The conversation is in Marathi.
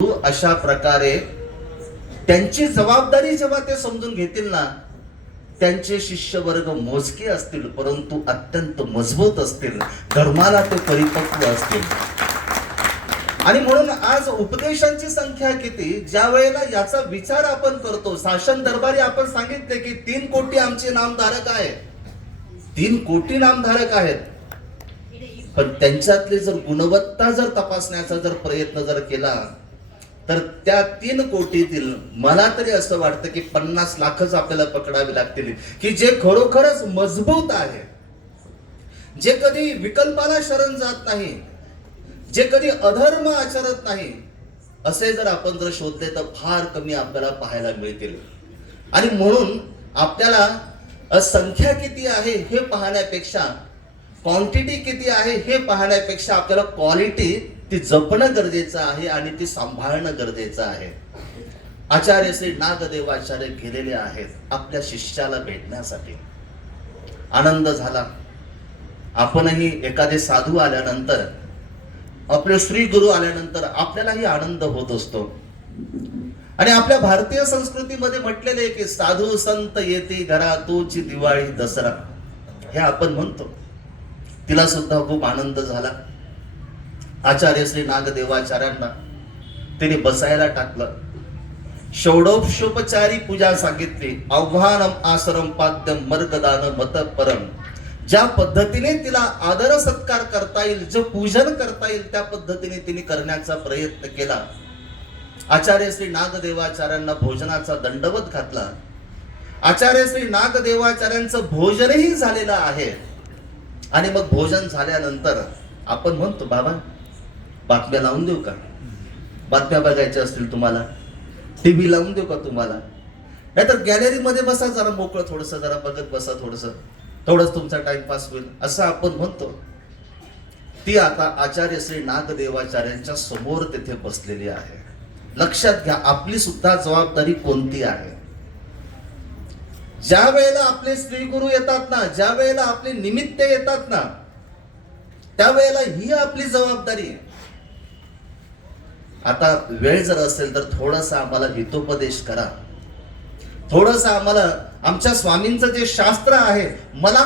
अशा प्रकारे त्यांची जबाबदारी जेव्हा ते समजून घेतील ना, त्यांचे शिष्य वर्ग मोजके असतील परंतु अत्यंत मजबूत असतील, धर्माला ते परिपक्व असतील. आणि म्हणून आज उपदेशांची संख्या किती, ज्या वेळेला याचा विचार आपण करतो, शासन दरबारी आपण सांगितले की 3 कोटी आमचे नामधारक आहेत, 3 कोटी नामधारक आहेत. पण त्यांच्यातली जर गुणवत्ता जर तपासण्याचा जर प्रयत्न जर केला तर त्या 3 कोटीतील मला तरी असं वाटतं की 50 लाखच आपल्याला पकडावे लागतील की जे खरोखरच मजबूत आहे, जे कधी विकल्पाला शरण जात नाही, जे कधी अधर्म आचरत नाही, असे जर आपण जर शोधले तर फार कमी आपल्याला पाहायला मिळतील. आणि म्हणून आपल्याला संख्या किती आहे हे पाहण्यापेक्षा, क्वांटिटी किती आहे हे पाहण्यापेक्षा आपल्याला क्वालिटी ती जपणं गरजेचं आहे आणि ती सांभाळणं गरजेचं आहे. आचार्य श्री नागदेवाचार्य गेलेले आहेत आपल्या शिष्याला भेटण्यासाठी. आनंद झाला. आपणही एखादे साधू आल्यानंतर, आपले श्री गुरु आल्यानंतर आपल्यालाही आनंद होत असतो. आणि आपल्या भारतीय संस्कृतीमध्ये म्हटलेले आहे की साधू संत येती घरा तोची दिवाळी दसरा, हे आपण म्हणतो. तिला सुद्धा खूप आनंद झाला. आचार्य श्री नागदेवाचार्यांना तिने बसायला टाकलं. षोडशोपचारी पूजा सांगितली. आव्हानम आसरम पाद्यम मर्गदान मतपरम. ज्या पद्धतीने तिला आदर सत्कार करता येईल, जे पूजन करता येईल त्या पद्धतीने तिने करण्याचा प्रयत्न केला. आचार्य श्री नागदेवाचार्यांना भोजनाचा दंडवत घातला. आचार्य श्री नागदेवाचार्यांचं भोजनही झालेलं आहे. आणि मग भोजन झाल्यानंतर आपण म्हणतो, बाबा बातम्या लावून देऊ का, बातम्या बघायच्या असतील तुम्हाला, टीव्ही लावून देऊ का तुम्हाला, नाहीतर गॅलरीमध्ये बसा, जरा मोकळं थोडस जरा बघत बसा, थोडंच तुमचा टाइमपास होईल, असं आपण म्हणतो. ती आता आचार्य श्री नागदेवाचार्यांच्या समोर तिथे बसलेली आहे. लक्षात घ्या, आपली सुद्धा जबाबदारी कोणती आहे. ज्या वेळेला आपले श्री गुरु येतात ना, ज्या वेळेला आपले निमित्त येतात ना, त्यावेळेला ही आपली जबाबदारी आहे. आता वेळ जर असेल तर थोडंसं आम्हाला हितोपदेश करा, थोडंसं आम्हाला आमच्या स्वामींचं जे शास्त्र आहे, मला